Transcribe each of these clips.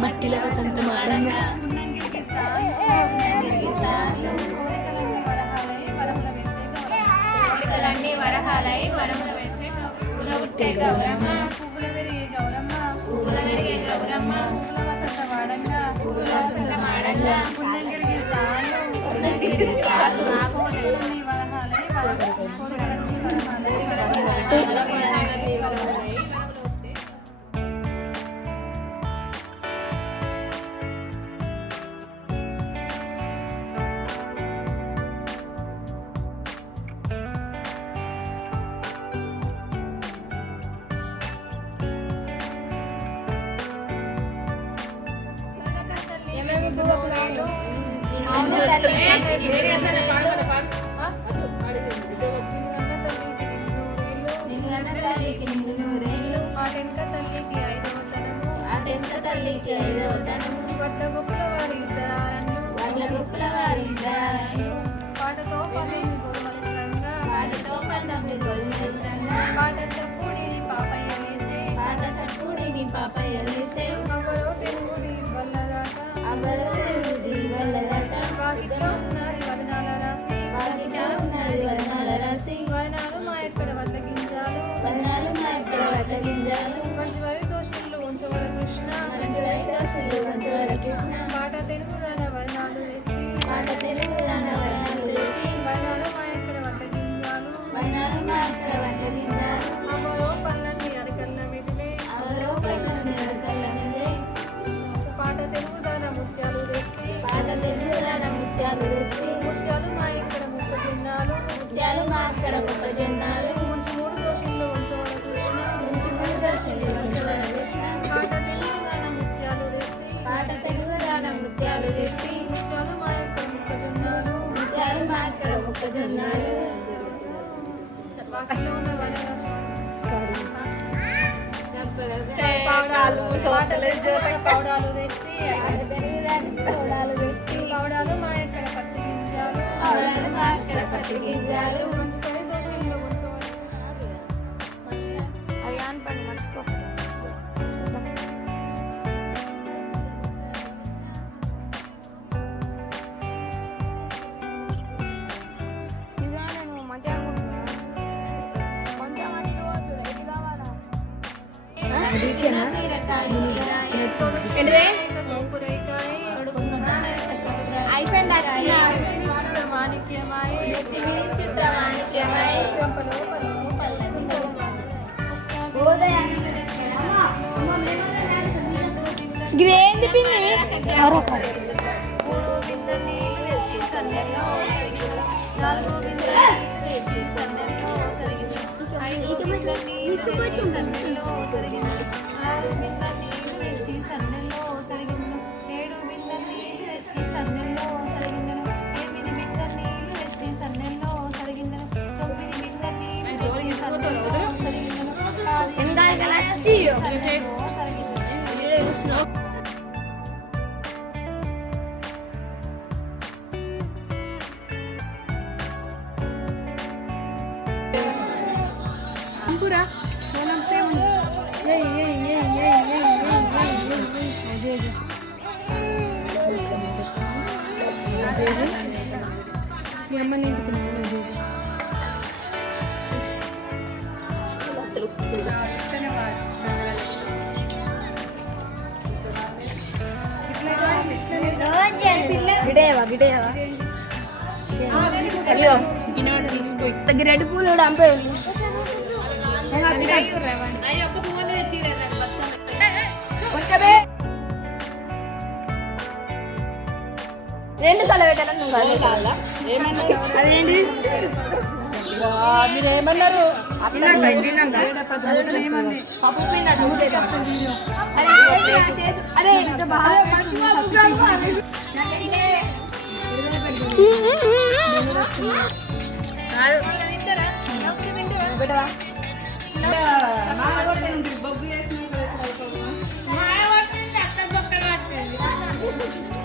మట్టిల వసంత మాడంగా వరహాలై వరముల వేసే పువ్వుల పుట్టే గౌరమ్మ పువ్వుల పెరిగే గౌరమ్మ పువ్వుల పెరిగే గౌరమ్మ పువ్వుల వసంత మాడంగా పువ్వుల వసంత మాడంగా పుణ్యంగిరికి తాను పుణ్యంగిరికి తాను నాగోని వరహాలై వరహాలై తల్లికి ఐదవ తనము వడ్ల గొప్పల వారి పాటతో పల్లెని గోమలిసంగా పాట చప్పుడిని పాపయ్య వేసే అవరో తెలుగుడి వల్లదాట వాకిట్లో ఉన్నది వదనాల రాసి వదనాలు మా ఎక్కడ వడ్ల గింజాలు మంచి వరి దోషులు ఉంచవర కృష్ణ పాట తెలుగుదాన వదనాలు వేసి వదనాలు మా ఎక్కడ వడ్ల గింజాలు అవరో పళ్ళని అరకల్ల మెదిలే పాట తెలుగుదాన ముత్యాలు తెచ్చి ముత్యాలు మా ఇక్కడ మొక్కజొన్నాలు ముంచి మూడు దోషుల్లో ఉంచవర కృష్ణ పాట తెలుగుదాన ముత్యాలు తెచ్చి ముత్యాలు మా ఇక్కడ మొక్కజొన్నాలు బాకీలో ఉన్న పౌడాలు తెచ్చి పౌడాలు మా ఇక్కడ పత్తి గింజాలు అవి ఆన్ పని మర్చిపో గ్రేంది పిన్ని Pura, dalam temen. Gidewa. Ayo, lagi ready pula udah sampai. Ayo aku mau lihat రెండు సార్లు పెట్టాలని అదేంటి మీరు ఏమన్నారు అరే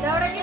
ఎవరికి